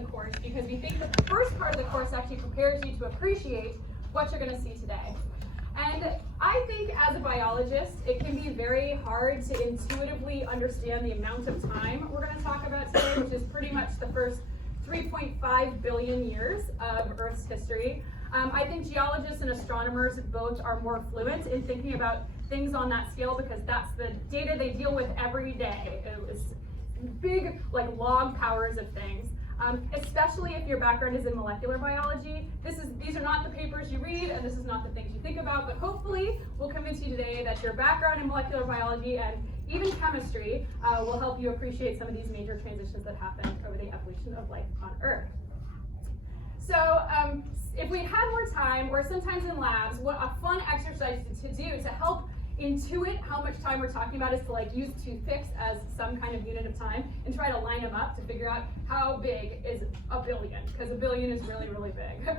the course because we think that the first part of the course actually prepares you to appreciate what you're going to see today. And I think as a biologist, it can be very hard to intuitively understand the amount of time we're going to talk about today, which is pretty much the first 3.5 billion years of Earth's history. I think geologists and astronomers both are more fluent in thinking about things on that scale because that's the data they deal with every day. It was big, like log powers of things. Especially if your background is in molecular biology. These are not the papers you read, and this is not the things you think about, but hopefully we'll convince you today that your background in molecular biology and even chemistry will help you appreciate some of these major transitions that happened over the evolution of life on Earth. So if we had more time, or sometimes in labs, what a fun exercise to do to help intuit how much time we're talking about is to like use toothpicks as some kind of unit of time and try to line them up to figure out how big is a billion, because a billion is really, really big.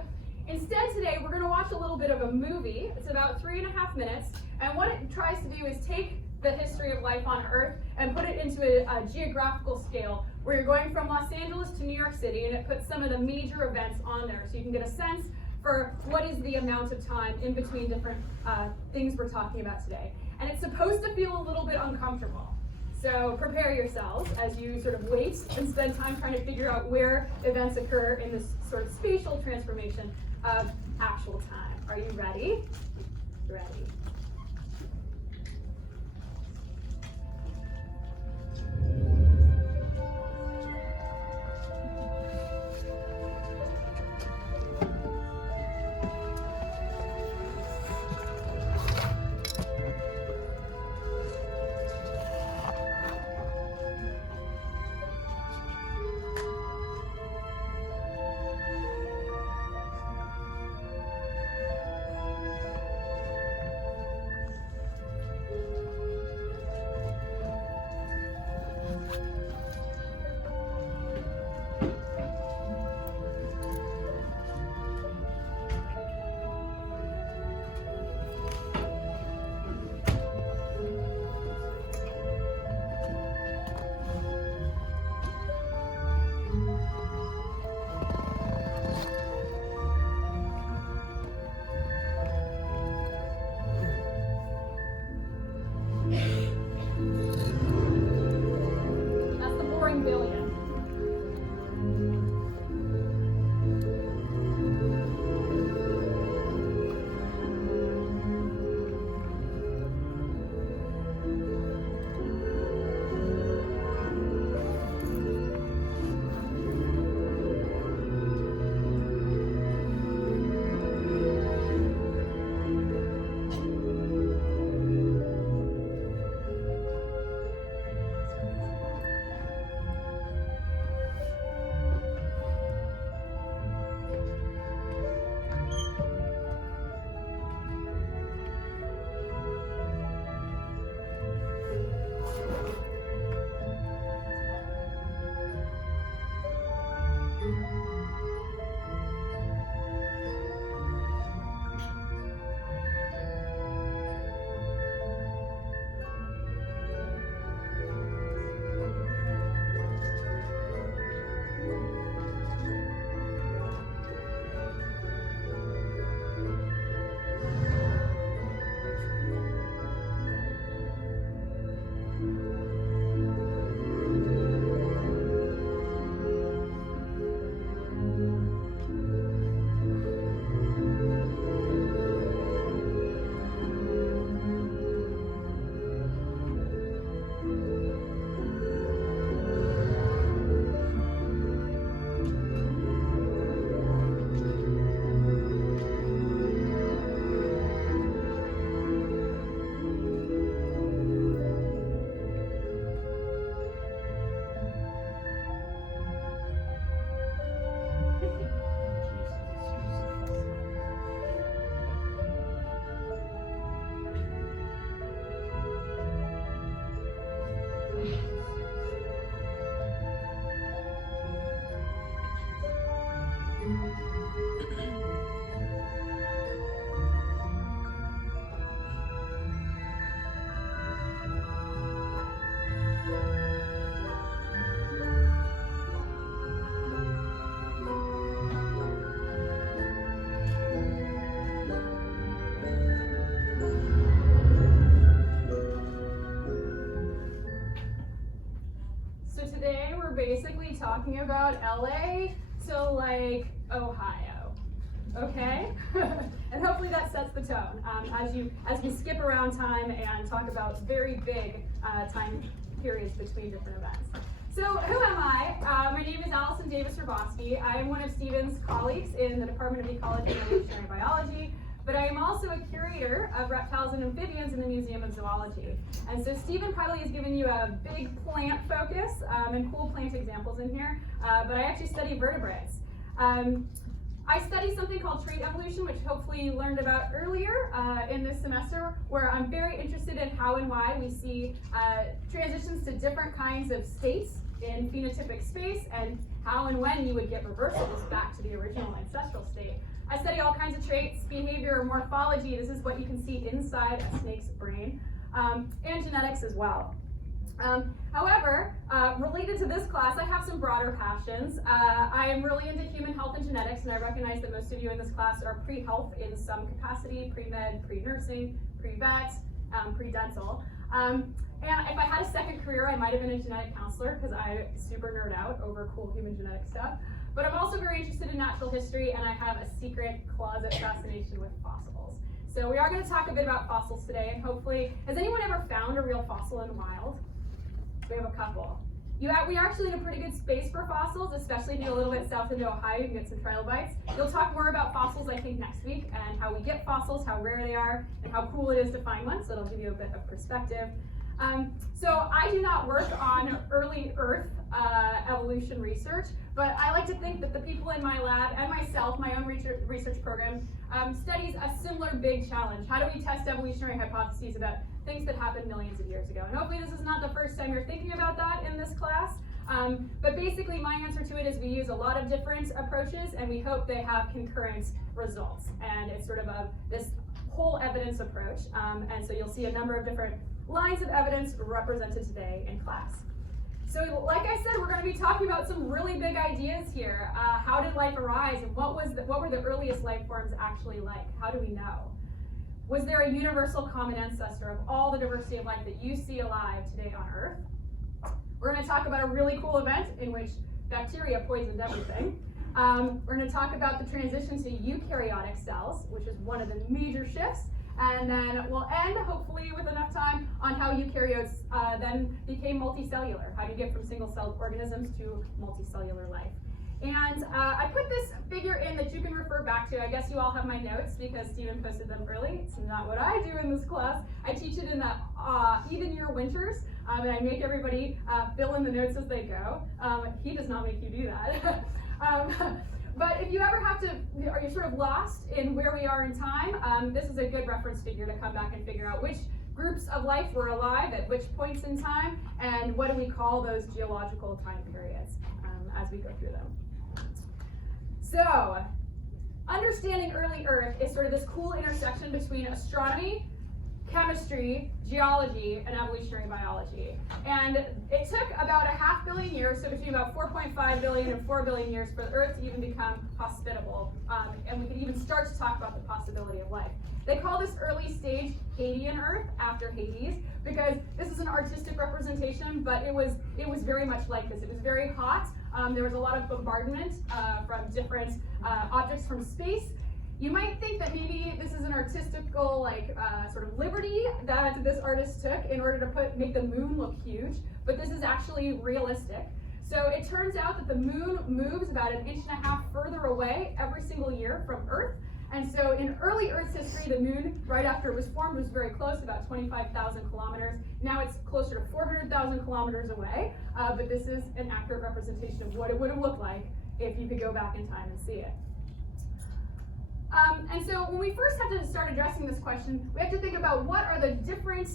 Instead today, we're going to watch a little bit of a movie. It's about 3.5 minutes, and what it tries to do is take the history of life on Earth and put it into a geographical scale where you're going from Los Angeles to New York City, and it puts some of the major events on there so you can get a sense for what is the amount of time in between different things we're talking about today. And it's supposed to feel a little bit uncomfortable. So prepare yourselves as you sort of wait and spend time trying to figure out where events occur in this sort of spatial transformation of actual time. Are you ready? Ready. talking about LA to like Ohio, okay? And hopefully that sets the tone as we skip around time and talk about very big time periods between different events. So who am I? My name is Allison Davis-Hrabosky. I am one of Stephen's colleagues in the Department of Ecology and Evolutionary Biology, but I am also a curator of reptiles and amphibians in the Museum of Zoology. And so Stephen probably has given you a big plant focus and cool plant examples in here, but I actually study vertebrates. I study something called trait evolution, which hopefully you learned about earlier in this semester, where I'm very interested in how and why we see transitions to different kinds of states in phenotypic space, and how and when you would get reversals back to the original ancestral state. I study all kinds of traits, behavior, morphology. This is what you can see inside a snake's brain, and genetics as well. However, related to this class, I have some broader passions. I am really into human health and genetics, and I recognize that most of you in this class are pre-health in some capacity, pre-med, pre-nursing, pre-vet, pre-dental. And if I had a second career, I might have been a genetic counselor because I super nerd out over cool human genetic stuff. But I'm also very interested in natural history, and I have a secret closet fascination with fossils. So we are going to talk a bit about fossils today, and hopefully, has anyone ever found a real fossil in the wild? We have a couple. We are actually in a pretty good space for fossils, especially if you go a little bit south into Ohio, you can get some trilobites. You'll talk more about fossils, I think, next week, and how we get fossils, how rare they are, and how cool it is to find one, so it'll give you a bit of perspective. So I do not work on early Earth evolution research, but I like to think that the people in my lab and myself, my own research program, studies a similar big challenge. How do we test evolutionary hypotheses about things that happened millions of years ago? And hopefully this is not the first time you're thinking about that in this class. But basically my answer to it is we use a lot of different approaches, and we hope they have concurrent results. And it's sort of this whole evidence approach. And so you'll see a number of different lines of evidence represented today in class. So like I said, we're going to be talking about some really big ideas here. How did life arise, and what were the earliest life forms actually like? How do we know? Was there a universal common ancestor of all the diversity of life that you see alive today on Earth? We're going to talk about a really cool event in which bacteria poisoned everything. We're going to talk about the transition to eukaryotic cells, which is one of the major shifts. And then we'll end, hopefully with enough time, on how eukaryotes then became multicellular. How do you get from single-celled organisms to multicellular life? And I put this figure in that you can refer back to. I guess you all have my notes because Stephen posted them early. It's not what I do in this class. I teach it in the even year winters, and I make everybody fill in the notes as they go. He does not make you do that. But if you ever have to, are you sort of lost in where we are in time, this is a good reference figure to come back and figure out which groups of life were alive at which points in time, and what do we call those geological time periods as we go through them. So, understanding early Earth is sort of this cool intersection between astronomy, chemistry, geology, and evolutionary biology. And it took about 500 million years, so between about 4.5 billion and 4 billion years, for the Earth to even become hospitable. And we could even start to talk about the possibility of life. They call this early stage Hadean Earth, after Hades, because this is an artistic representation, but it was very much like this. It was very hot. There was a lot of bombardment from different objects from space. You might think that maybe this is an artistical, sort of liberty that this artist took in order to make the moon look huge, but this is actually realistic. So it turns out that the moon moves about 1.5 inches further away every single year from Earth. And so in early Earth's history, the moon, right after it was formed, was very close, about 25,000 kilometers. Now it's closer to 400,000 kilometers away, but this is an accurate representation of what it would have looked like if you could go back in time and see it. And so when we first have to start addressing this question, we have to think about what are the different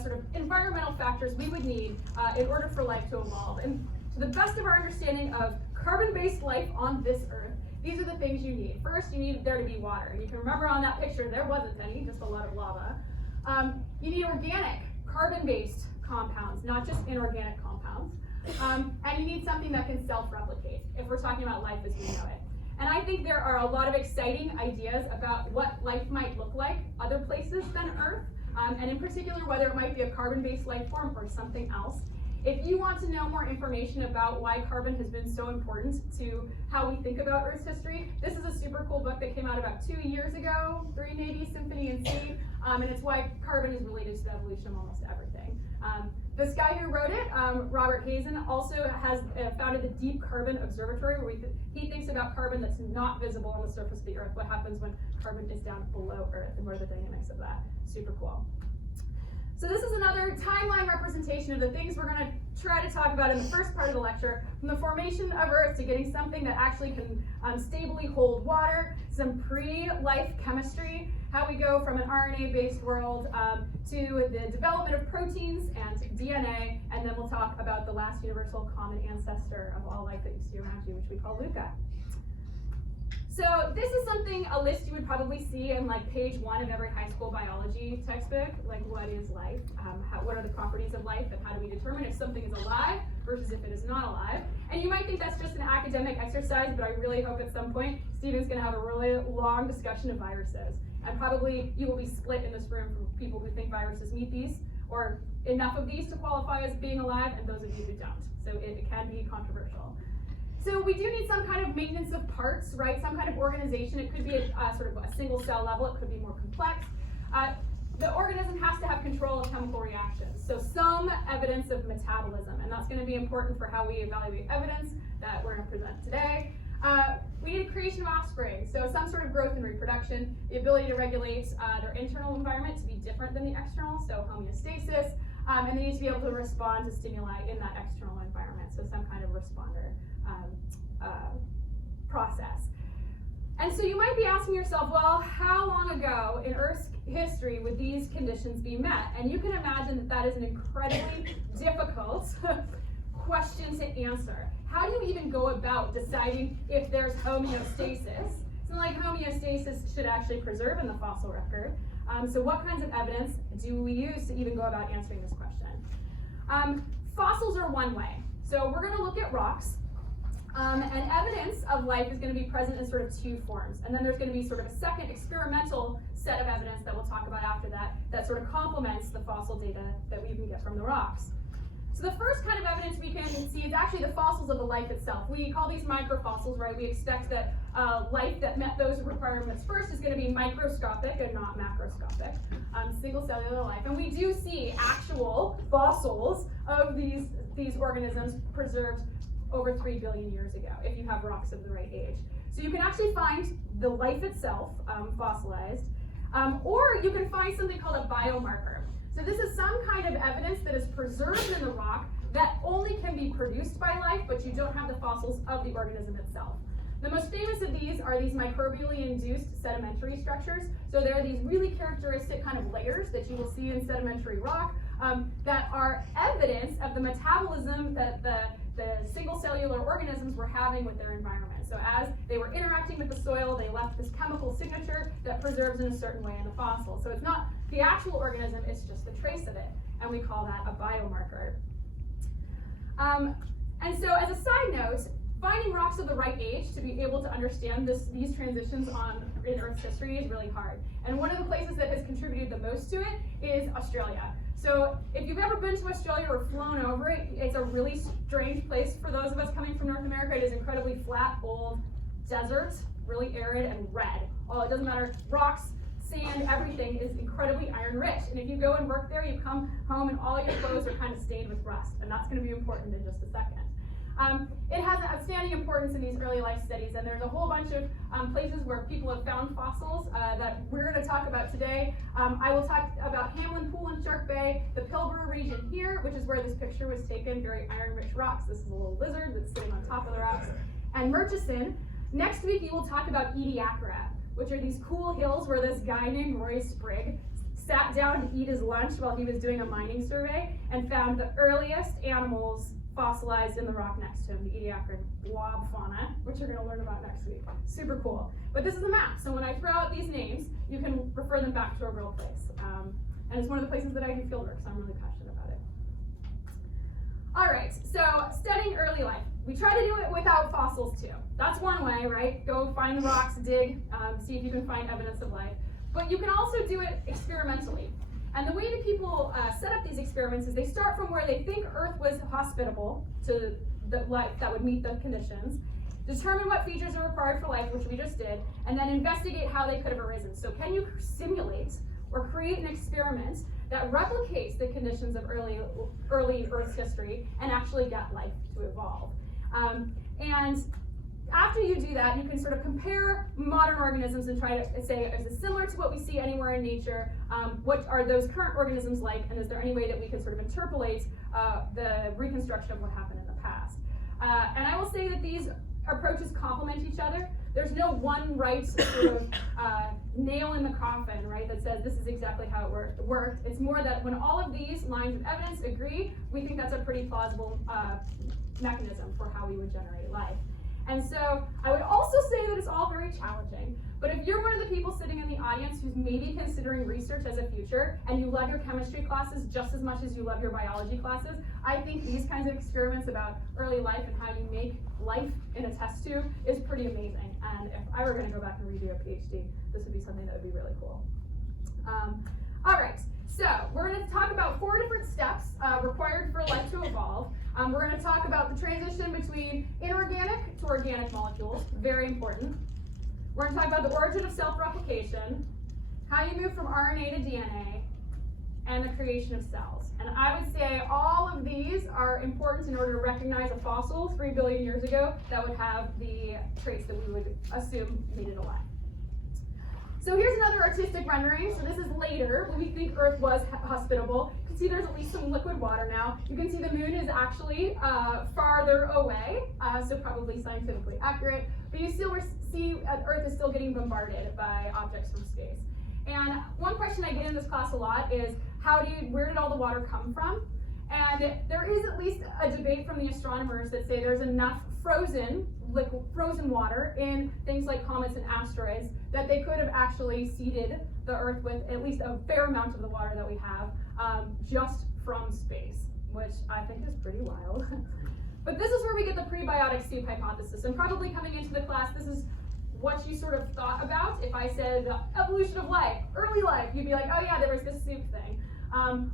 sort of environmental factors we would need in order for life to evolve. And to the best of our understanding of carbon-based life on this Earth, these are the things you need. First, you need there to be water. And you can remember on that picture, there wasn't any, just a lot of lava. You need organic, carbon-based compounds, not just inorganic compounds. And you need something that can self-replicate, if we're talking about life as we know it. And I think there are a lot of exciting ideas about what life might look like other places than Earth, and in particular whether it might be a carbon-based life form or something else. If you want to know more information about why carbon has been so important to how we think about Earth's history, this is a super cool book that came out about 2 years ago, 3 maybe, Symphony and Sea, and it's why carbon is related to the evolution of almost everything. This guy who wrote it, Robert Hazen, also has founded the Deep Carbon Observatory, where he thinks about carbon that's not visible on the surface of the Earth, what happens when carbon is down below Earth, and what are the dynamics of that. Super cool. So this is another timeline representation of the things we're going to try to talk about in the first part of the lecture, from the formation of Earth to getting something that actually can stably hold water, some pre-life chemistry, how we go from an RNA-based world to the development of proteins and DNA, and then we'll talk about the last universal common ancestor of all life that you see around you, which we call LUCA. So this is a list you would probably see in like page 1 of every high school biology textbook, like what is life, what are the properties of life, and how do we determine if something is alive versus if it is not alive. And you might think that's just an academic exercise, but I really hope at some point Stephen's going to have a really long discussion of viruses. And probably you will be split in this room from people who think viruses meet these, or enough of these to qualify as being alive, and those of you who don't. So it can be controversial. So we do need some kind of maintenance of parts, right? Some kind of organization. It could be sort of a single cell level. It could be more complex. The organism has to have control of chemical reactions. So some evidence of metabolism, and that's going to be important for how we evaluate evidence that we're going to present today. We need a creation of offspring, so some sort of growth and reproduction, the ability to regulate their internal environment to be different than the external, so homeostasis, and they need to be able to respond to stimuli in that external environment, so some kind of responder process. And so you might be asking yourself, well, how long ago in Earth's history would these conditions be met? And you can imagine that that is an incredibly difficult question to answer. How do you even go about deciding if there's homeostasis? It's not like homeostasis should actually preserve in the fossil record. So what kinds of evidence do we use to even go about answering this question? Fossils are one way. So we're going to look at rocks. And evidence of life is going to be present in sort of 2 forms. And then there's going to be sort of a second experimental set of evidence that we'll talk about after that, that sort of complements the fossil data that we can get from the rocks. So the first kind of evidence we can see is actually the fossils of the life itself. We call these microfossils, right? We expect that life that met those requirements first is going to be microscopic and not macroscopic, single cellular life. And we do see actual fossils of these organisms preserved over 3 billion years ago, if you have rocks of the right age. So you can actually find the life itself fossilized, or you can find something called a biomarker. So this is some kind of evidence that is preserved in the rock that only can be produced by life, but you don't have the fossils of the organism itself. The most famous of these are these microbially induced sedimentary structures. So there are these really characteristic kind of layers that you will see in sedimentary rock that are evidence of the metabolism that the single cellular organisms were having with their environment. So as they were interacting with the soil, they left this chemical signature that preserves in a certain way in the fossil. So it's not the actual organism, it's just the trace of it. And we call that a biomarker. And so as a side note, finding rocks of the right age to be able to understand these transitions in Earth's history is really hard. And one of the places that has contributed the most to it is Australia. So if you've ever been to Australia or flown over it, it's a really strange place for those of us coming from North America. It is incredibly flat, old, desert, really arid, and red. It doesn't matter, rocks, sand, everything is incredibly iron rich. And if you go and work there, you come home and all your clothes are kind of stained with rust. And that's going to be important in just a second. It has outstanding importance in these early life studies, and there's a whole bunch of places where people have found fossils that we're going to talk about today. I will talk about Hamlin Pool in Shark Bay, the Pilbara region here, which is where this picture was taken, very iron-rich rocks. This is a little lizard that's sitting on top of the rocks. And Murchison. Next week, you will talk about Ediacara, which are these cool hills where this guy named Roy Sprigg sat down to eat his lunch while he was doing a mining survey and found the earliest animals fossilized in the rock next to him, the Ediacaran blob fauna, which you're going to learn about next week. Super cool. But this is a map, so when I throw out these names, you can refer them back to a real place. And it's one of the places that I do fieldwork, so I'm really passionate about it. All right, so studying early life. We try to do it without fossils too. That's one way, right? Go find the rocks, dig, see if you can find evidence of life. But you can also do it experimentally. And the way that people set up these experiments is they start from where they think Earth was hospitable to the life that would meet the conditions, determine what features are required for life, which we just did, and then investigate how they could have arisen. So can you simulate or create an experiment that replicates the conditions of early Earth's history and actually get life to evolve? And after you do that, you can sort of compare modern organisms and try to say, is it similar to what we see anywhere in nature? What are those current organisms like? And is there any way that we could sort of interpolate the reconstruction of what happened in the past? And I will say that these approaches complement each other. There's no one right sort of nail in the coffin, right, that says this is exactly how it worked. It's more that when all of these lines of evidence agree, we think that's a pretty plausible mechanism for how we would generate life. And so I would also say that it's all very challenging. But if you're one of the people sitting in the audience who's maybe considering research as a future, and you love your chemistry classes just as much as you love your biology classes, I think these kinds of experiments about early life and how you make life in a test tube is pretty amazing. And if I were going to go back and redo a PhD, this would be something that would be really cool. All right, so we're going to talk about 4 different steps required for life to evolve. We're going to talk about the transition between inorganic to organic molecules, very important. We're going to talk about the origin of self-replication, how you move from RNA to DNA, and the creation of cells. And I would say all of these are important in order to recognize a fossil 3 billion years ago that would have the traits that we would assume made it alive. So here's another artistic rendering. So this is later, when we think Earth was hospitable. You can see there's at least some liquid water now. You can see the moon is actually farther away, so probably scientifically accurate. But you still see Earth is still getting bombarded by objects from space. And one question I get in this class a lot is, where did all the water come from? And there is at least a debate from the astronomers that say there's enough frozen water in things like comets and asteroids that they could have actually seeded the Earth with at least a fair amount of the water that we have just from space, which I think is pretty wild. But this is where we get the prebiotic soup hypothesis. And probably coming into the class, this is what you sort of thought about. If I said the evolution of life, early life, you'd be like, oh yeah, there was this soup thing.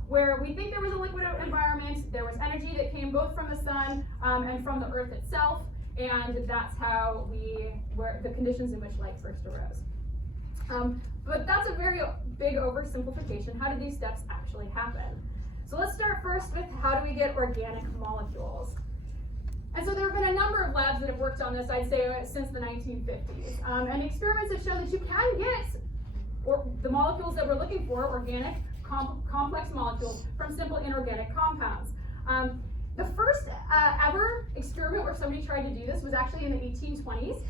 Where we think there was a liquid environment, there was energy that came both from the sun and from the Earth itself, and that's how the conditions in which life first arose. But that's a very big oversimplification. How did these steps actually happen? So let's start first with how do we get organic molecules? And so there have been a number of labs that have worked on this, I'd say, since the 1950s. And experiments have shown that you can get the molecules that we're looking for, organic, complex molecules, from simple inorganic compounds. The first ever experiment where somebody tried to do this was actually in the 1820s,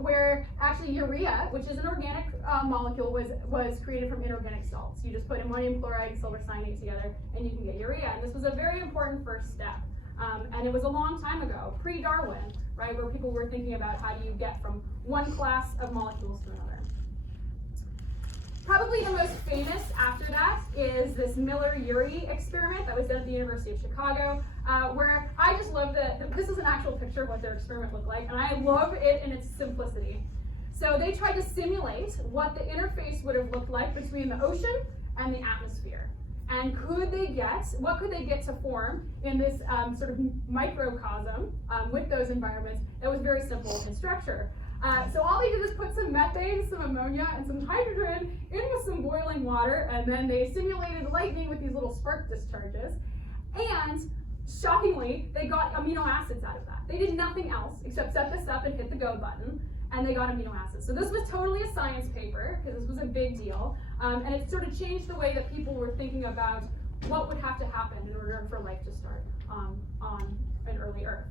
where actually urea, which is an organic molecule, was created from inorganic salts. You just put ammonium chloride and silver cyanate together, and you can get urea. And this was a very important first step. And it was a long time ago, pre-Darwin, right, where people were thinking about how do you get from one class of molecules to another. Probably the most famous after that is this Miller-Urey experiment that was done at the University of Chicago, where I just love this is an actual picture of what their experiment looked like, and I love it in its simplicity. So they tried to simulate what the interface would have looked like between the ocean and the atmosphere. And what could they get to form in this sort of microcosm with those environments that was very simple in structure. So all they did is put some methane, some ammonia, and some hydrogen in with some boiling water, and then they simulated lightning with these little spark discharges. And shockingly, they got amino acids out of that. They did nothing else except set this up and hit the go button, and they got amino acids. So this was totally a science paper, because this was a big deal, and it sort of changed the way that people were thinking about what would have to happen in order for life to start on an early Earth.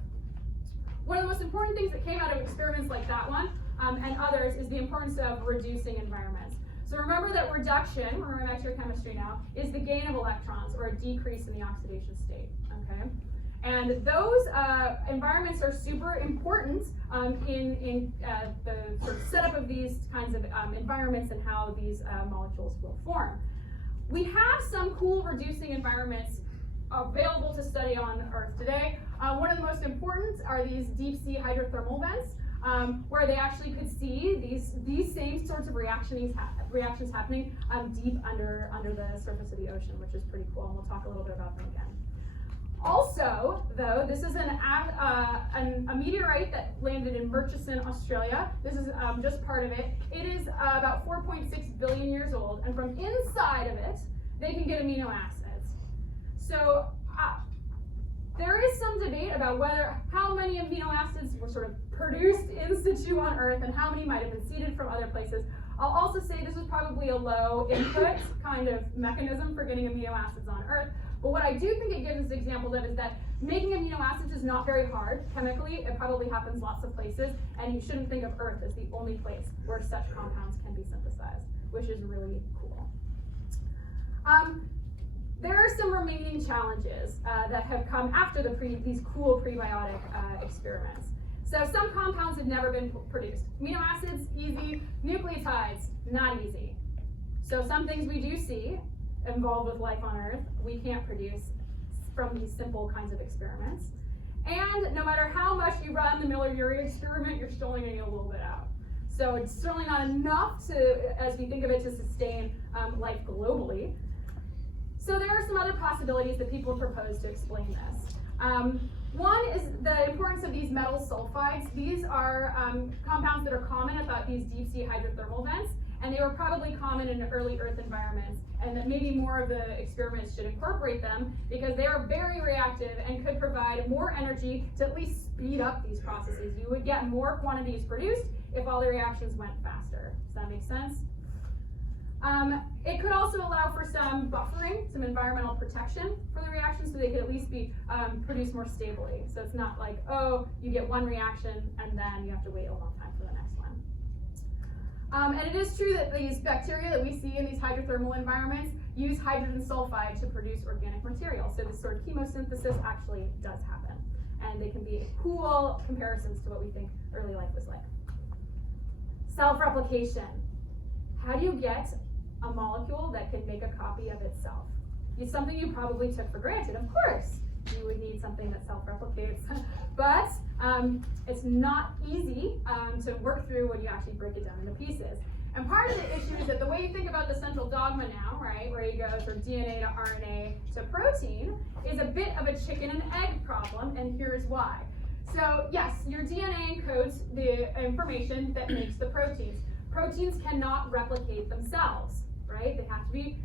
One of the most important things that came out of experiments like that one and others is the importance of reducing environments. So remember that reduction, we're going back to your chemistry now, is the gain of electrons or a decrease in the oxidation state, okay? And those environments are super important in the sort of setup of these kinds of environments and how these molecules will form. We have some cool reducing environments available to study on Earth today. One of the most important are these deep sea hydrothermal vents. where they actually could see these same sorts of reactions happening deep under the surface of the ocean, which is pretty cool, and we'll talk a little bit about them again. Also, though, this is a meteorite that landed in Murchison, Australia. This is just part of it. It is about 4.6 billion years old, and from inside of it, they can get amino acids. So there is some debate about how many amino acids were sort of produced in situ on Earth and how many might have been seeded from other places. I'll also say this was probably a low input kind of mechanism for getting amino acids on Earth. But what I do think it gives us examples of is that making amino acids is not very hard chemically. It probably happens lots of places, and you shouldn't think of Earth as the only place where such compounds can be synthesized, which is really cool. There are some remaining challenges that have come after these cool prebiotic experiments. So some compounds have never been produced. Amino acids, easy. Nucleotides, not easy. So some things we do see involved with life on Earth, we can't produce from these simple kinds of experiments. And no matter how much you run the Miller-Urey experiment, you're still only going to get a little bit out. So it's certainly not enough to, as we think of it, to sustain life globally. So there are some other possibilities that people propose to explain this. One is the importance of these metal sulfides. These are compounds that are common at these deep sea hydrothermal vents, and they were probably common in early Earth environments, and that maybe more of the experiments should incorporate them because they are very reactive and could provide more energy to at least speed up these processes. You would get more quantities produced if all the reactions went faster. Does that make sense? It could also allow for some buffering, some environmental protection for the reactions, so they could at least be produced more stably. So it's not like, oh, you get one reaction and then you have to wait a long time for the next one. And it is true that these bacteria that we see in these hydrothermal environments use hydrogen sulfide to produce organic material. So this sort of chemosynthesis actually does happen. And they can be cool comparisons to what we think early life was like. Self-replication. How do you get a molecule that can make a copy of itself? It's something you probably took for granted. Of course, you would need something that self-replicates, but it's not easy to work through when you actually break it down into pieces. And part of the issue is that the way you think about the central dogma now, right, where you go from DNA to RNA to protein, is a bit of a chicken and egg problem, and here's why. So yes, your DNA encodes the information that makes the proteins. Proteins cannot replicate themselves, right? They have to be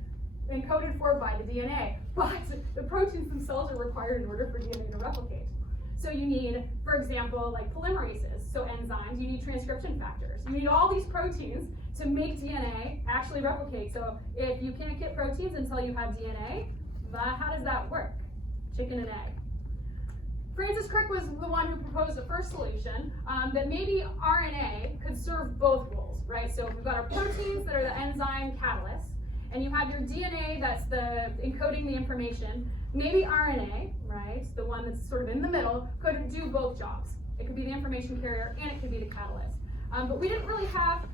encoded for by the DNA, but the proteins themselves are required in order for DNA to replicate. So you need, for example, like polymerases, so enzymes, you need transcription factors. You need all these proteins to make DNA actually replicate. So if you can't get proteins until you have DNA, how does that work? Chicken and egg. Francis Crick was the one who proposed the first solution, that maybe RNA could serve both roles, right? So if we've got our proteins that are the enzyme catalysts, and you have your DNA that's the encoding the information, maybe RNA, right, the one that's sort of in the middle, could do both jobs. It could be the information carrier and it could be the catalyst. But we didn't really have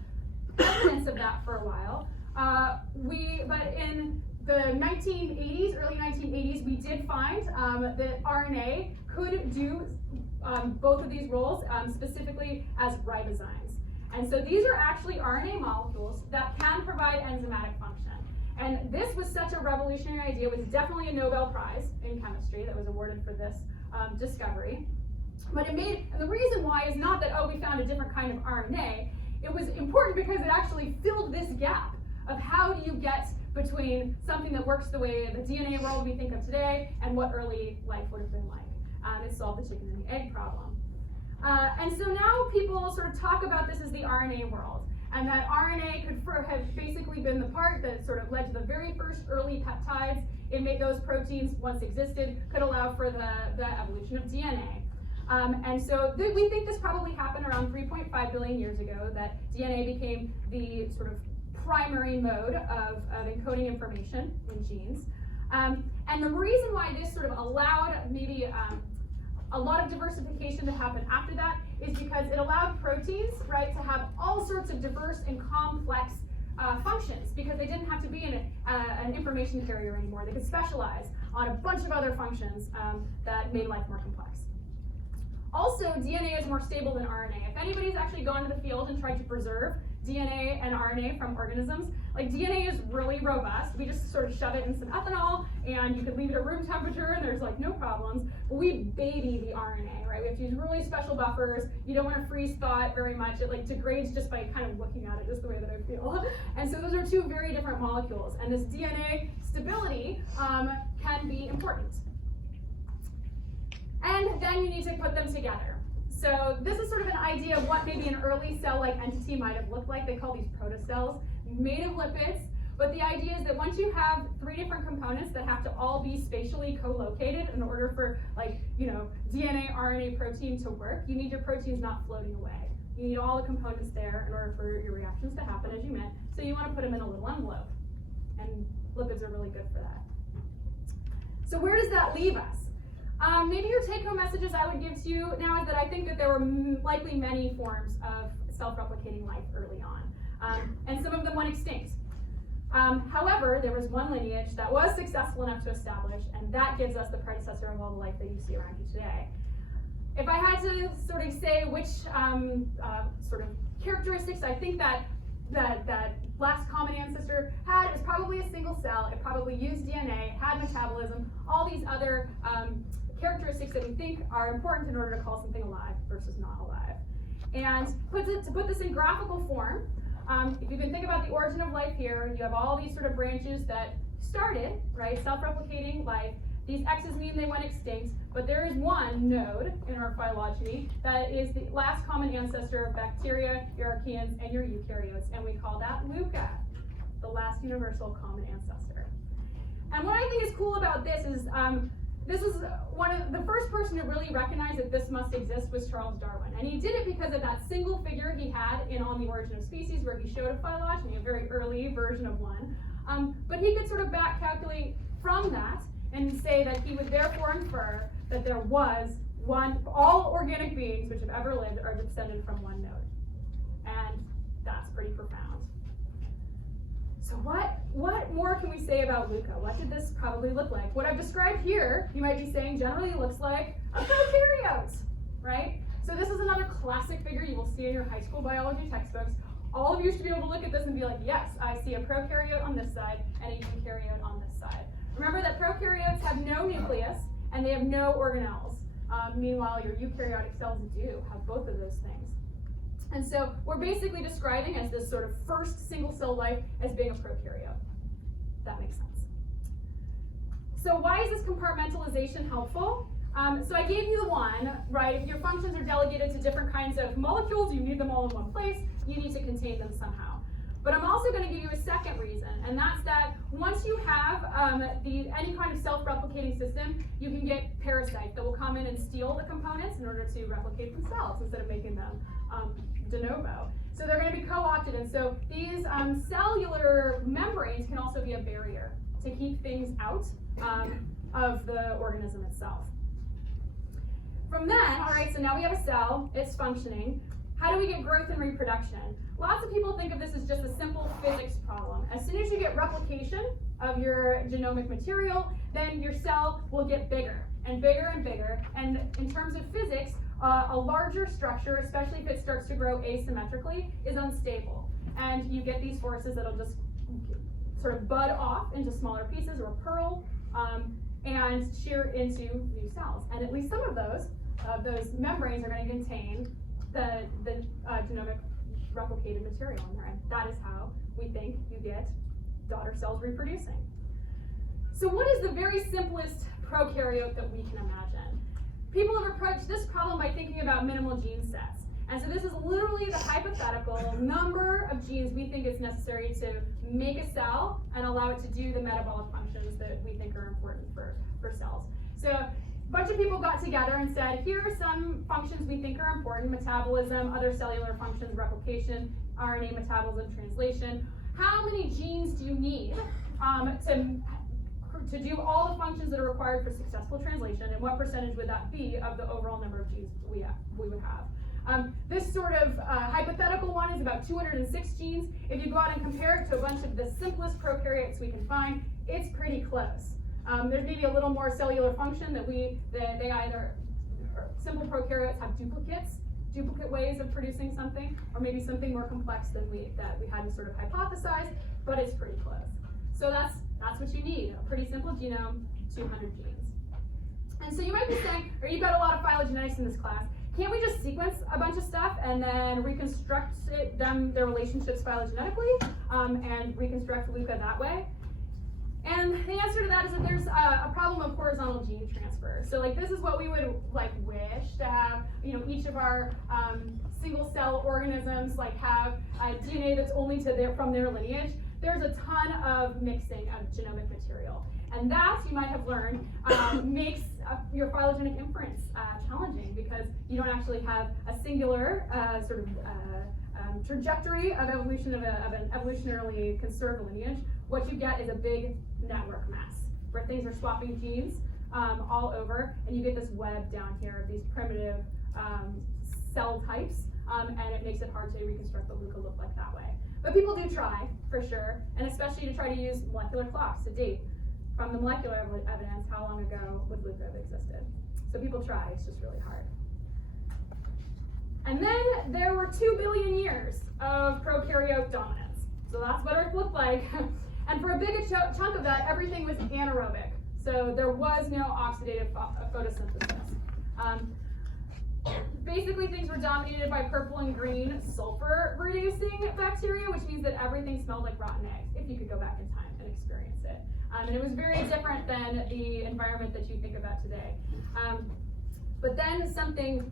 evidence of that for a while. But in the 1980s, early 1980s, we did find that RNA could do both of these roles, specifically as ribozymes. And so these are actually RNA molecules that can provide enzymatic function. And this was such a revolutionary idea. It was definitely a Nobel Prize in chemistry that was awarded for this discovery. But and the reason why is not that, oh, we found a different kind of RNA. It was important because it actually filled this gap of how do you get between something that works the way the DNA world we think of today and what early life would have been like. It solved the chicken and the egg problem. And so now people sort of talk about this as the RNA world, and that RNA could have basically been the part that sort of led to the very first early peptides. It made those proteins, once existed, could allow for the evolution of DNA. And so we think this probably happened around 3.5 billion years ago, that DNA became the sort of primary mode of encoding information in genes. And the reason why this sort of allowed maybe a lot of diversification to happen after that is because it allowed proteins, right, to have all sorts of diverse and complex functions, because they didn't have to be an information carrier anymore. They could specialize on a bunch of other functions that made life more complex. Also, DNA is more stable than RNA. If anybody's actually gone to the field and tried to preserve DNA and RNA from organisms, like DNA is really robust. We just sort of shove it in some ethanol and you can leave it at room temperature and there's like no problems. But we baby the RNA, right? We have to use really special buffers. You don't want to freeze thaw it very much. It like degrades just by kind of looking at it, is the way that I feel. And so those are two very different molecules. And this DNA stability can be important. And then you need to put them together. So this is sort of an idea of what maybe an early cell-like entity might have looked like. They call these protocells, made of lipids. But the idea is that once you have three different components that have to all be spatially co-located in order for, like, DNA, RNA, protein to work, you need your proteins not floating away. You need all the components there in order for your reactions to happen as you meant. So you want to put them in a little envelope. And lipids are really good for that. So where does that leave us? Maybe your take-home messages I would give to you now is that I think that there were likely many forms of self-replicating life early on, and some of them went extinct. However, there was one lineage that was successful enough to establish, and that gives us the predecessor of all the life that you see around you today. If I had to sort of say which sort of characteristics I think that last common ancestor had, it was probably a single cell. It probably used DNA, had metabolism, all these other characteristics that we think are important in order to call something alive versus not alive. And to put this in graphical form, if you can think about the origin of life here, you have all these sort of branches that started, right, self-replicating life. These X's mean they went extinct, but there is one node in our phylogeny that is the last common ancestor of bacteria, your archaeans, and your eukaryotes, and we call that LUCA, the last universal common ancestor. And what I think is cool about this is this was one of the first person to really recognize that this must exist was Charles Darwin. And he did it because of that single figure he had in On the Origin of Species, where he showed a phylogeny, a very early version of one. But he could sort of back calculate from that and say that he would therefore infer that there was all organic beings which have ever lived are descended from one node. And that's pretty profound. So what more can we say about LUCA? What did this probably look like? What I've described here, you might be saying, generally looks like a prokaryote, right? So this is another classic figure you will see in your high school biology textbooks. All of you should be able to look at this and be like, yes, I see a prokaryote on this side and a eukaryote on this side. Remember that prokaryotes have no nucleus and they have no organelles. Meanwhile, your eukaryotic cells do have both of those things. And so we're basically describing as this sort of first single cell life as being a prokaryote. That makes sense. So why is this compartmentalization helpful? So I gave you the one, right? If your functions are delegated to different kinds of molecules, you need them all in one place, you need to contain them somehow. But I'm also going to give you a second reason, and that's that once you have any kind of self-replicating system, you can get parasites that will come in and steal the components in order to replicate themselves instead of making them de novo. So they're going to be co-opted, and so these cellular membranes can also be a barrier to keep things out of the organism itself. From then, all right, so now we have a cell, it's functioning. How do we get growth and reproduction? Lots of people think of this as just a simple physics problem. As soon as you get replication of your genomic material, then your cell will get bigger and bigger and bigger. And in terms of physics, a larger structure, especially if it starts to grow asymmetrically, is unstable. And you get these forces that'll just sort of bud off into smaller pieces or pearl and shear into new cells. And at least some of those membranes are going to contain the genomic replicated material in there, and that is how we think you get daughter cells reproducing. So what is the very simplest prokaryote that we can imagine? People have approached this problem by thinking about minimal gene sets. And so this is literally the hypothetical number of genes we think is necessary to make a cell and allow it to do the metabolic functions that we think are important for cells. So a bunch of people got together and said, here are some functions we think are important: metabolism, other cellular functions, replication, RNA metabolism, translation. How many genes do you need to do all the functions that are required for successful translation, and what percentage would that be of the overall number of genes we would have? This sort of hypothetical one is about 206 genes. If you go out and compare it to a bunch of the simplest prokaryotes we can find, it's pretty close. There's maybe a little more cellular function that they either simple prokaryotes have duplicate ways of producing something, or maybe something more complex than we hadn't sort of hypothesized, but it's pretty close. So that's what you need, a pretty simple genome, 200 genes. And so you might be saying, or you've got a lot of phylogenetics in this class, can't we just sequence a bunch of stuff and then reconstruct their relationships phylogenetically and reconstruct LUCA that way? And the answer to that is that there's a problem of horizontal gene transfer. So like this is what we would like wish to have, each of our single cell organisms like have DNA that's only from their lineage. There's a ton of mixing of genomic material. And that, you might have learned, makes your phylogenetic inference challenging because you don't actually have a singular trajectory of evolution of an evolutionarily conserved lineage. What you get is a big network mess where things are swapping genes all over, and you get this web down here of these primitive cell types, and it makes it hard to reconstruct what LUCA look like that way. But people do try, for sure, and especially to try to use molecular clocks to date from the molecular evidence how long ago would LUCA have existed. So people try, it's just really hard. And then there were 2 billion years of prokaryote dominance. So that's what Earth looked like. And for a big chunk of that, everything was anaerobic. So there was no oxidative photosynthesis. Basically, things were dominated by purple and green sulfur-reducing bacteria, which means that everything smelled like rotten eggs, if you could go back in time and experience it. And it was very different than the environment that you think about today. But then something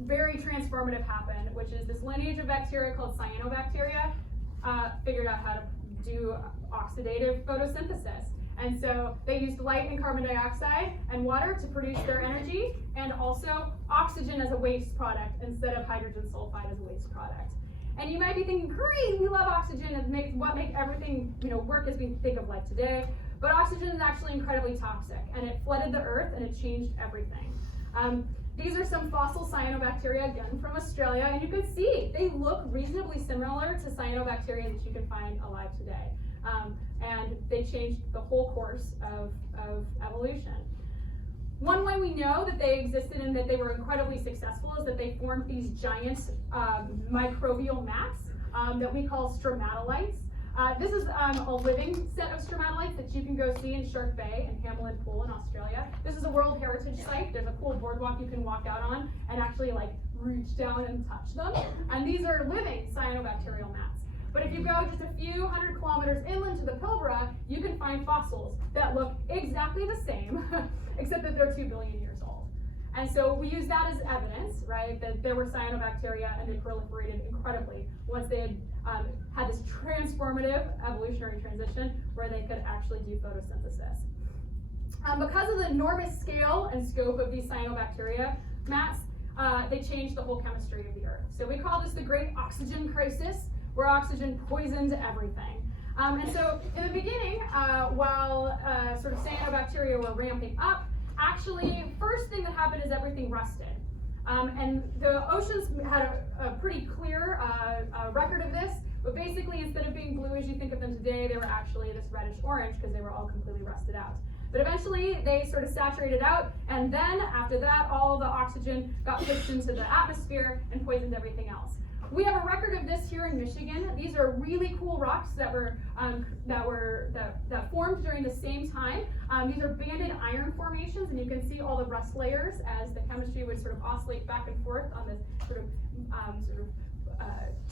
very transformative happened, which is this lineage of bacteria called cyanobacteria figured out how to do oxidative photosynthesis. And so they used light and carbon dioxide and water to produce their energy, and also oxygen as a waste product instead of hydrogen sulfide as a waste product. And you might be thinking, great, we love oxygen, it makes everything work as we think of life today. But oxygen is actually incredibly toxic, and it flooded the earth and it changed everything. These are some fossil cyanobacteria, again from Australia, and you can see they look reasonably similar to cyanobacteria that you can find alive today. And they changed the whole course of evolution. One way we know that they existed and that they were incredibly successful is that they formed these giant microbial mats that we call stromatolites. This is a living set of stromatolites that you can go see in Shark Bay and Hamelin Pool in Australia. This is a World Heritage Site. There's a cool boardwalk you can walk out on and actually reach down and touch them. And these are living cyanobacterial mats. But if you go just a few hundred kilometers inland to the Pilbara, you can find fossils that look exactly the same, except that they're 2 billion years old. And so we use that as evidence, right, that there were cyanobacteria and they proliferated incredibly once they had this transformative evolutionary transition where they could actually do photosynthesis. Because of the enormous scale and scope of these cyanobacteria mats, they changed the whole chemistry of the Earth. So we call this the Great Oxygen Crisis, where oxygen poisoned everything. And so in the beginning, while sort of cyanobacteria were ramping up, actually, first thing that happened is everything rusted. And the oceans had a pretty clear record of this, but basically instead of being blue as you think of them today, they were actually this reddish orange because they were all completely rusted out. But eventually they sort of saturated out, and then after that, all the oxygen got pushed into the atmosphere and poisoned everything else. We have a record of this here in Michigan. These are really cool rocks that formed during the same time. These are banded iron formations, and you can see all the rust layers as the chemistry would sort of oscillate back and forth on this sort of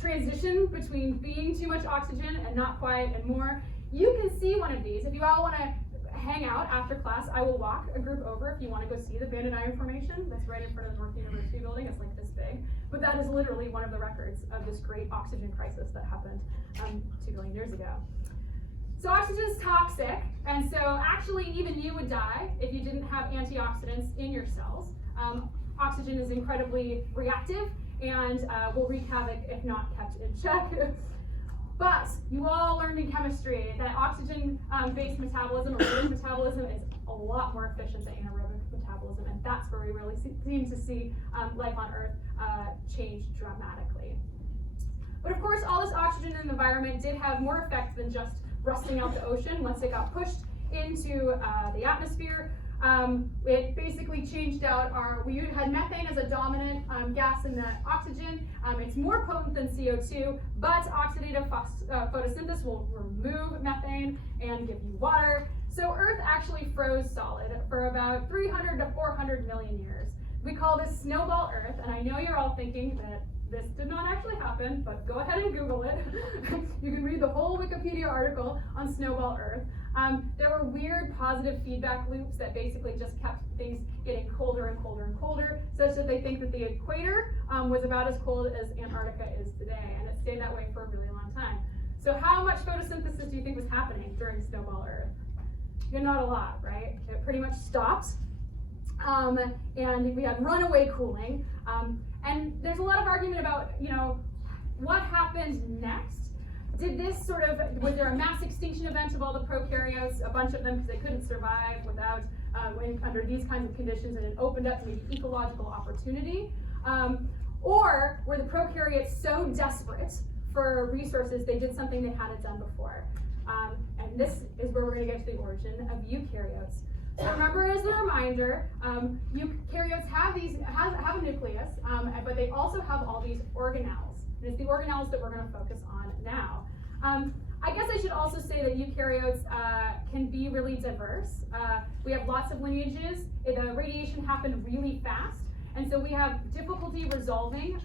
transition between being too much oxygen and not quite and more. You can see one of these. If you all want to hang out after class, I will walk a group over if you want to go see the banded iron formation. That's right in front of the North University building. It's like this big. But that is literally one of the records of this great oxygen crisis that happened 2 billion years ago. So oxygen is toxic, and so actually even you would die if you didn't have antioxidants in your cells. Oxygen is incredibly reactive and will wreak havoc if not kept in check. But you all learned in chemistry that oxygen-based metabolism, or aerobic metabolism, is a lot more efficient than anaerobic metabolism, and that's where we really seem to see life on Earth change dramatically. But of course, all this oxygen in the environment did have more effect than just rusting out the ocean. Once it got pushed into the atmosphere, It basically changed out we had methane as a dominant gas in the oxygen. It's more potent than CO2, but oxidative photosynthesis will remove methane and give you water. So Earth actually froze solid for about 300 to 400 million years. We call this snowball Earth, and I know you're all thinking that this did not actually happen, but go ahead and Google it. You can read the whole Wikipedia article on snowball Earth. There were weird positive feedback loops that basically just kept things getting colder and colder and colder, such that they think that the equator was about as cold as Antarctica is today, and it stayed that way for a really long time. So how much photosynthesis do you think was happening during snowball Earth? Not a lot, right? It pretty much stopped. And we had runaway cooling. And there's a lot of argument about, what happened next? Did this was there a mass extinction event of all the prokaryotes, a bunch of them, because they couldn't survive without, under these kinds of conditions, and it opened up maybe ecological opportunity? Or were the prokaryotes so desperate for resources, they did something they hadn't done before? And this is where we're going to get to the origin of eukaryotes. So remember, as a reminder, eukaryotes have a nucleus, but they also have all these organelles. And it's the organelles that we're going to focus on now. I guess I should also say that eukaryotes can be really diverse. We have lots of lineages. The radiation happened really fast, and so we have difficulty resolving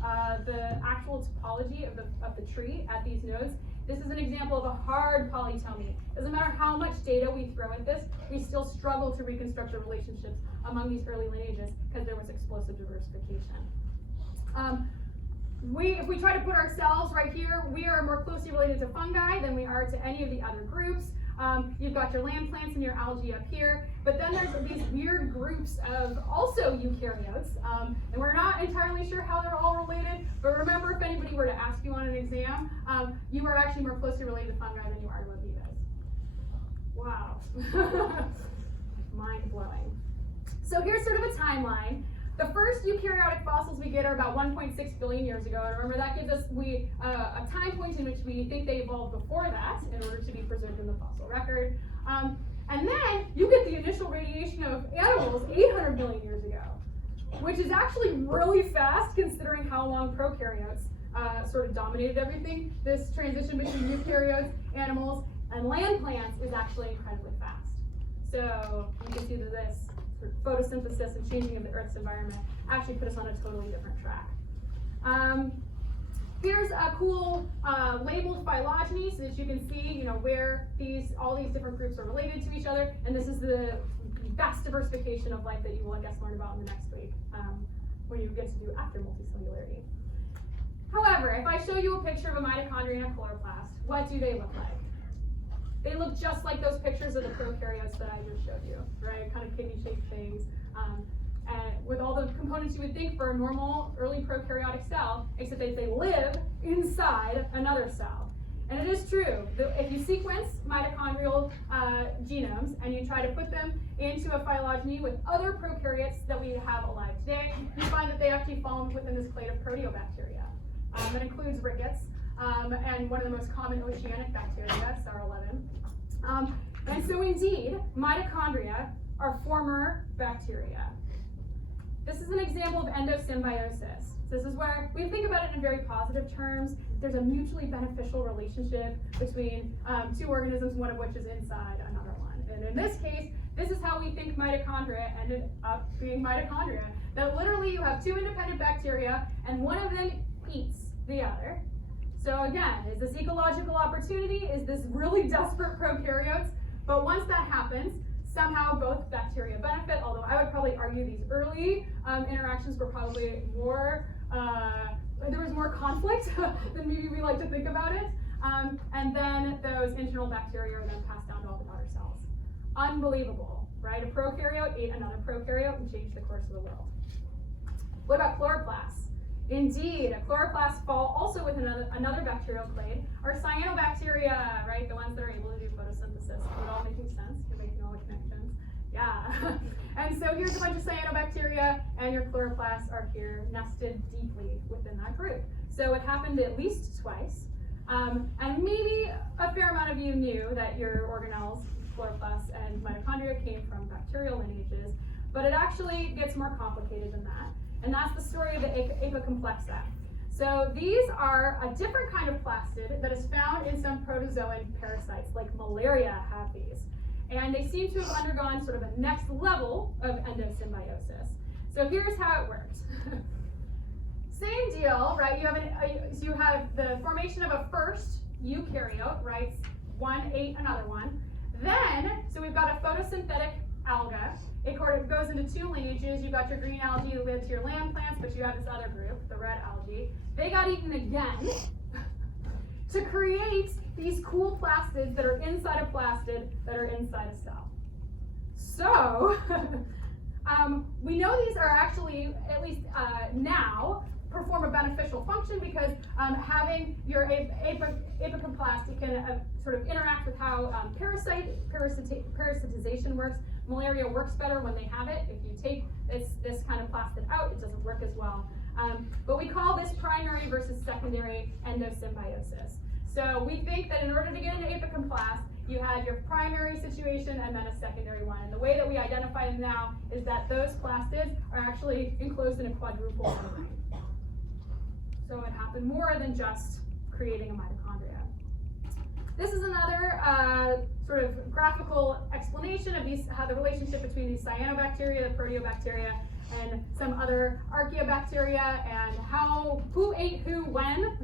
the actual topology of the tree at these nodes. This is an example of a hard polytomy. Doesn't matter how much data we throw at this, we still struggle to reconstruct the relationships among these early lineages because there was explosive diversification. If we try to put ourselves right here, we are more closely related to fungi than we are to any of the other groups. You've got your land plants and your algae up here, but then there's these weird groups of also eukaryotes, and we're not entirely sure how they're all related, but remember, if anybody were to ask you on an exam, you are actually more closely related to fungi than you are to amoebas. Wow. Mind-blowing. So here's sort of a timeline. The first eukaryotic fossils we get are about 1.6 billion years ago. And remember, that gives us a time point in which we think they evolved before that in order to be preserved in the fossil record. And then you get the initial radiation of animals 800 million years ago, which is actually really fast considering how long prokaryotes sort of dominated everything. This transition between eukaryotes, animals, and land plants is actually incredibly fast. So you can see that this photosynthesis and changing of the Earth's environment actually put us on a totally different track. Here's a cool labeled phylogeny so that you can see, where all these different groups are related to each other. And this is the vast diversification of life that you will, I guess, learn about in the next week when you get to do after multicellularity. However, if I show you a picture of a mitochondria and a chloroplast, what do they look like? They look just like those pictures of the prokaryotes that I just showed you, right? Kind of kidney-shaped things. And with all the components you would think for a normal early prokaryotic cell, except that they live inside another cell. And it is true, if you sequence mitochondrial genomes and you try to put them into a phylogeny with other prokaryotes that we have alive today, you find that they actually fall within this clade of proteobacteria. That includes rickets, and one of the most common oceanic bacteria, SAR11. And so indeed, mitochondria are former bacteria. This is an example of endosymbiosis. This is where we think about it in very positive terms. There's a mutually beneficial relationship between two organisms, one of which is inside another one. And in this case, this is how we think mitochondria ended up being mitochondria. That literally you have two independent bacteria, and one of them eats the other. So again, is this ecological opportunity? Is this really desperate prokaryotes? But once that happens, somehow both bacteria benefit, although I would probably argue these early interactions were probably more, there was more conflict than maybe we like to think about it. And then those internal bacteria are then passed down to all the daughter cells. Unbelievable, right? A prokaryote ate another prokaryote and changed the course of the world. What about chloroplasts? Indeed, chloroplasts fall also with another bacterial clade, are cyanobacteria, right? The ones that are able to do photosynthesis. Is it all making sense? You're making all the connections? Yeah. And so here's a bunch of cyanobacteria, and your chloroplasts are here nested deeply within that group. So it happened at least twice. And maybe a fair amount of you knew that your organelles chloroplasts and mitochondria came from bacterial lineages, but it actually gets more complicated than that. And that's the story of the Apicomplexa. So these are a different kind of plastid that is found in some protozoan parasites, like malaria have these. And they seem to have undergone sort of a next level of endosymbiosis. So here's how it works. Same deal, right? You have the formation of a first eukaryote, right? One ate another one. Then, so we've got a photosynthetic alga. It goes into two lineages. You've got your green algae that live to your land plants, but you have this other group, the red algae. They got eaten again to create these cool plastids that are inside a plastid that are inside a cell. So, we know these are actually, at least now, perform a beneficial function because having your apicomplast can sort of interact with how parasitization works. Malaria works better when they have it. If you take this kind of plastid out, it doesn't work as well. But we call this primary versus secondary endosymbiosis. So we think that in order to get into apicomplast, you had your primary situation and then a secondary one. And the way that we identify them now is that those plastids are actually enclosed in a quadruple membrane. So it happened more than just creating a mitochondria. This is another sort of graphical explanation of how the relationship between these cyanobacteria, the proteobacteria, and some other archaeobacteria, and who ate who when.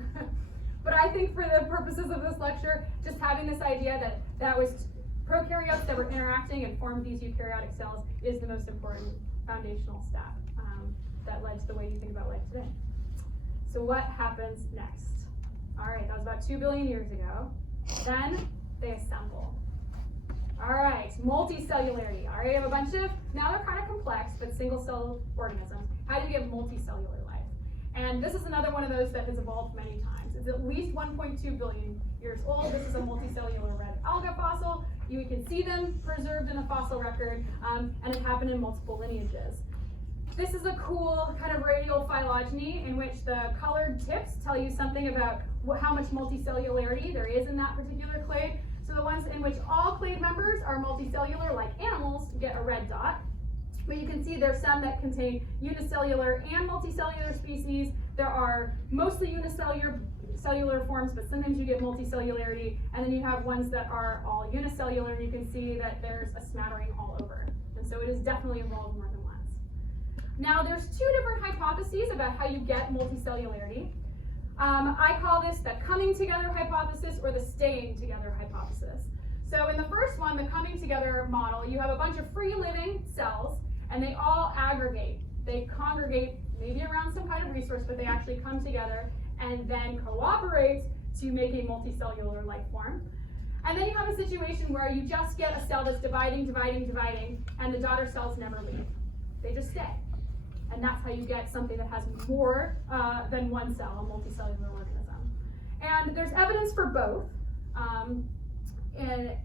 But I think for the purposes of this lecture, just having this idea that was prokaryotes that were interacting and formed these eukaryotic cells is the most important foundational step that led to the way you think about life today. So what happens next? All right, that was about 2 billion years ago. Then they assemble. All right, multicellularity. All right, I have a bunch of, now they're kind of complex, but single cell organisms. How do you get multicellular life? And this is another one of those that has evolved many times. It's at least 1.2 billion years old. This is a multicellular red alga fossil. You can see them preserved in a fossil record, and it happened in multiple lineages. This is a cool kind of radial phylogeny in which the colored tips tell you something about how much multicellularity there is in that particular clade. So the ones in which all clade members are multicellular, like animals, get a red dot. But you can see there's some that contain unicellular and multicellular species. There are mostly unicellular forms, but sometimes you get multicellularity. And then you have ones that are all unicellular. You can see that there's a smattering all over. And so it is definitely involved more than once. Now, there's two different hypotheses about how you get multicellularity. I call this the coming together hypothesis or the staying together hypothesis. So in the first one, the coming together model, you have a bunch of free living cells and they all aggregate. They congregate maybe around some kind of resource, but they actually come together and then cooperate to make a multicellular life form. And then you have a situation where you just get a cell that's dividing, and the daughter cells never leave. They just stay. And that's how you get something that has more than one cell, a multicellular organism. And there's evidence for both in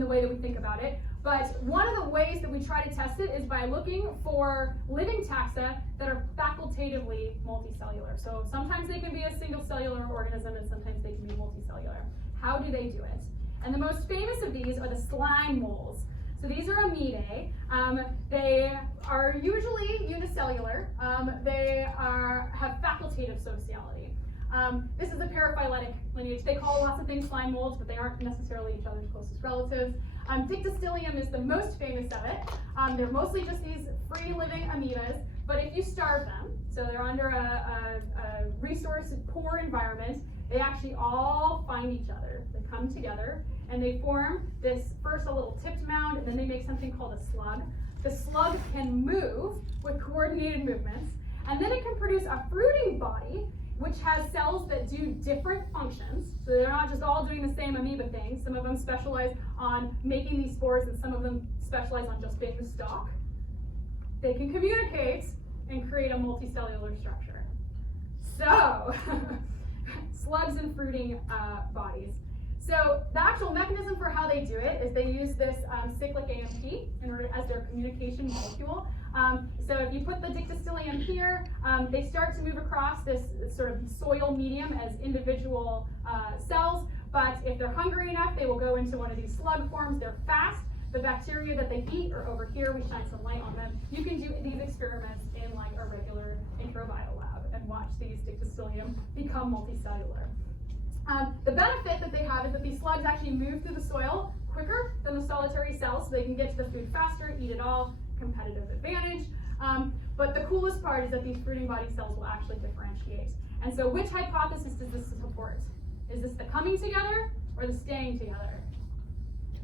the way that we think about it. But one of the ways that we try to test it is by looking for living taxa that are facultatively multicellular. So sometimes they can be a single cellular organism and sometimes they can be multicellular. How do they do it? And the most famous of these are the slime moles. So these are Amoebae. They are usually unicellular. They have facultative sociality. This is a paraphyletic lineage. They call lots of things slime molds, but they aren't necessarily each other's closest relatives. Dictyostelium is the most famous of it. They're mostly just these free-living amoebas, but if you starve them, so they're under a resource-poor environment, they actually all find each other. They come together, and they form this, first a little tipped mound, and then they make something called a slug. The slug can move with coordinated movements, and then it can produce a fruiting body, which has cells that do different functions. So they're not just all doing the same amoeba thing. Some of them specialize on making these spores, and some of them specialize on just being the stalk. They can communicate and create a multicellular structure. So, slugs and fruiting bodies. So the actual mechanism for how they do it is they use this cyclic AMP as their communication molecule. So if you put the dictyostelium here, they start to move across this sort of soil medium as individual cells, but if they're hungry enough, they will go into one of these slug forms. They're fast. The bacteria that they eat are over here. We shine some light on them. You can do these experiments in like a regular microbiome lab and watch these Dictyostelium become multicellular. The benefit that they have is that these slugs actually move through the soil quicker than the solitary cells, so they can get to the food faster, eat it all, competitive advantage. But the coolest part is that these fruiting body cells will actually differentiate. And so which hypothesis does this support? Is this the coming together or the staying together?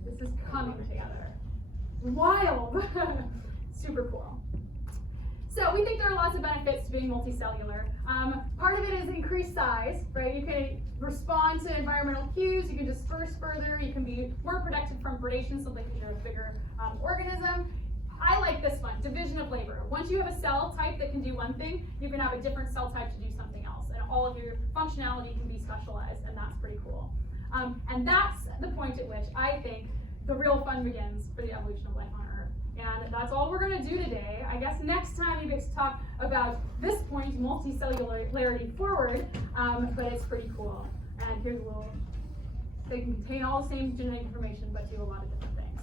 This is coming together. Wild. Super cool. So we think there are lots of benefits to being multicellular. Part of it is increased size, right? You can respond to environmental cues, you can disperse further, you can be more protected from predation so because you're a bigger organism. I like this one, division of labor. Once you have a cell type that can do one thing, you can have a different cell type to do something else. And all of your functionality can be specialized, and that's pretty cool. And that's the point at which I think the real fun begins for the evolution of life on Earth. And that's all we're going to do today. I guess next time we get to talk about this point, multicellularity forward, but it's pretty cool. And here's a little, they can contain all the same genetic information, but do a lot of different things.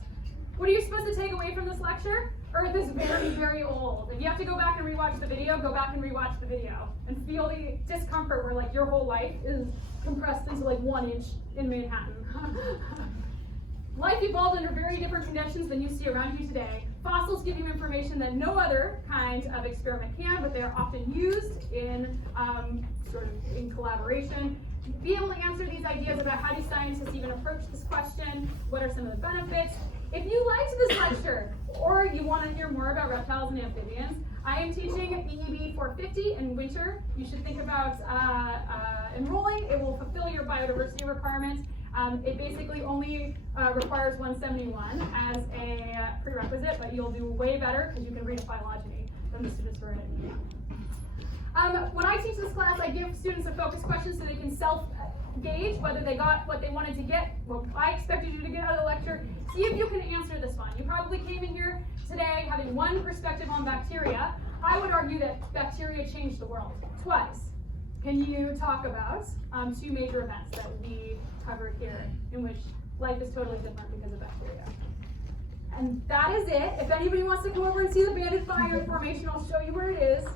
What are you supposed to take away from this lecture? Earth is very, very old. If you have to go back and rewatch the video, go back and rewatch the video and feel the discomfort where like your whole life is compressed into like 1 inch in Manhattan. Life evolved under very different conditions than you see around you today. Fossils give you information that no other kind of experiment can, but they are often used in in collaboration. Be able to answer these ideas about how do scientists even approach this question, what are some of the benefits. If you liked this lecture, or you want to hear more about reptiles and amphibians, I am teaching EEB 450 in winter. You should think about enrolling. It will fulfill your biodiversity requirements. It basically only requires 171 as a prerequisite, but you'll do way better because you can read phylogeny than the students who are in it. When I teach this class, I give students a focus question so they can self-gauge whether they got what they wanted to get, what I expected you to get out of the lecture. See if you can answer this one. You probably came in here today having one perspective on bacteria. I would argue that bacteria changed the world twice. Can you talk about 2 major events that we covered here in which life is totally different because of bacteria? And that is it. If anybody wants to come over and see the banded fire formation, I'll show you where it is.